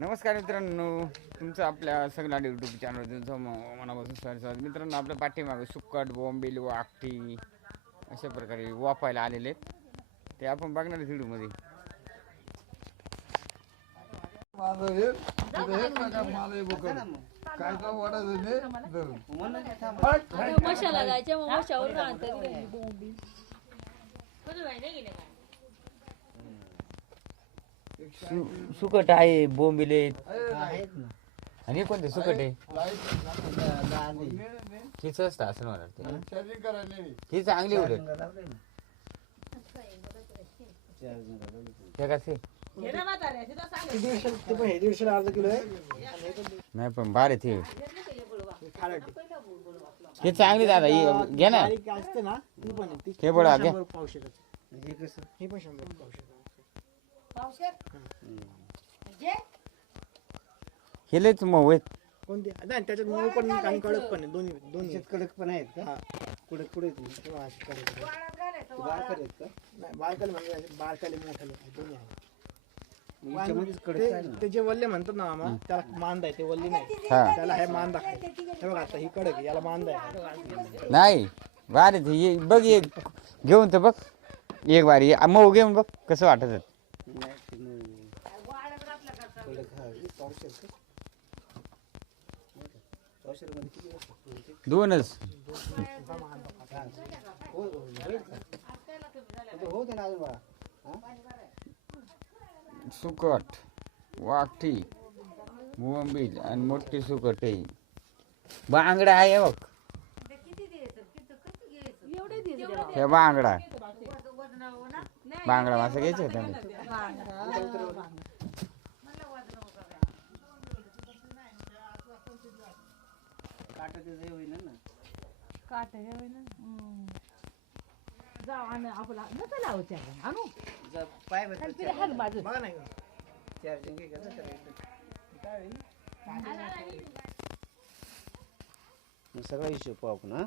नमस्कार मित्रांनो, तुमचं आपल्या सगळ्या यूट्यूब चॅनल तुमचं मनापासून स्वागत. मित्रांनो, आपल्या पाठीमागे सुक्कट, बोंबील, वाकटी अशा प्रकारे वापायला आलेले आहेत. ते आपण बघणार आहे व्हिडिओमध्ये. मशाला जायच्या मग मशावर राहतात बोंबील. सुकट आहे, बोंबील आहेत आणि कोणते सुकट आहे तीच असतं असं मला वाटतं. ती चांगली उलट नाही पण बारे ते हे चांगली दादा घ्या ना हे बडा घ्या हे लयच मऊ आहेत. कोणते आता त्याच्यात मऊ पण आणि कडक पण आहे. दोन्ही कडक पण आहेत का? कडक पुढे बारकाले म्हणजे बारकाले मोठाले दोन्ही आहे. ते जे वल्ले म्हणतात ना मामा, त्याला मांद आहे. ते वल्ली नाही, त्याला हे मांदा आहे. हे बघा आता ही कडक आहे, याला मांदा आहे. नाही बारे ते बघ एक घेऊन तर बघ एक बारी मऊ घेऊन बघ कसं वाटत. दोनच सुकट, वाकटी, बोंबील आणि मोठी सुकट आहे. बांगडा आहे बघ, हे बांगडा बांगडा मासा घ्यायचं त्याने. सगळा हिशोब पाहू आपण.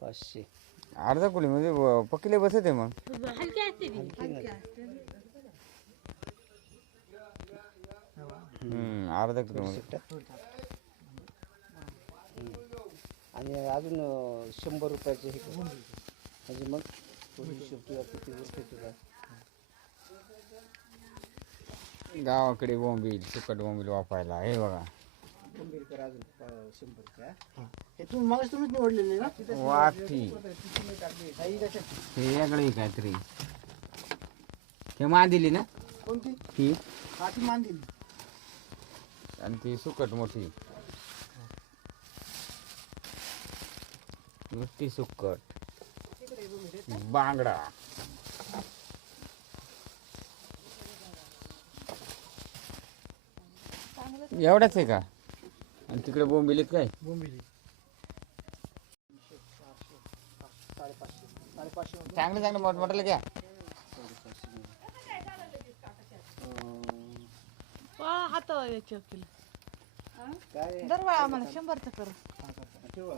पाचशे अर्धा कुली म्हणजे पकडले बसत आहे. मग अर्धा किलो आणि अजून 100 रुपयाचे हे म्हणजे मग हिशोब तुला किती गोष्टी. गावाकडे बोंबील सुकट बोंबील वापरायला हे बघा. अजून 100च्या हे तुम्हीच निवडलेले ना. वाकटी हे वेगळे काहीतरी हे मान दिली ना कोणती? ती ती मान दिली. आणि ती सुकट मोठी नुसती सुकट. बांगडा एवढाच आहे का? आणि तिकडे बोंबील काय बोंबिली चांगलं चांगलं मोठमोठ्याला घ्या. हात काय दरवाळा आम्हाला 100चं कर. ठेवा.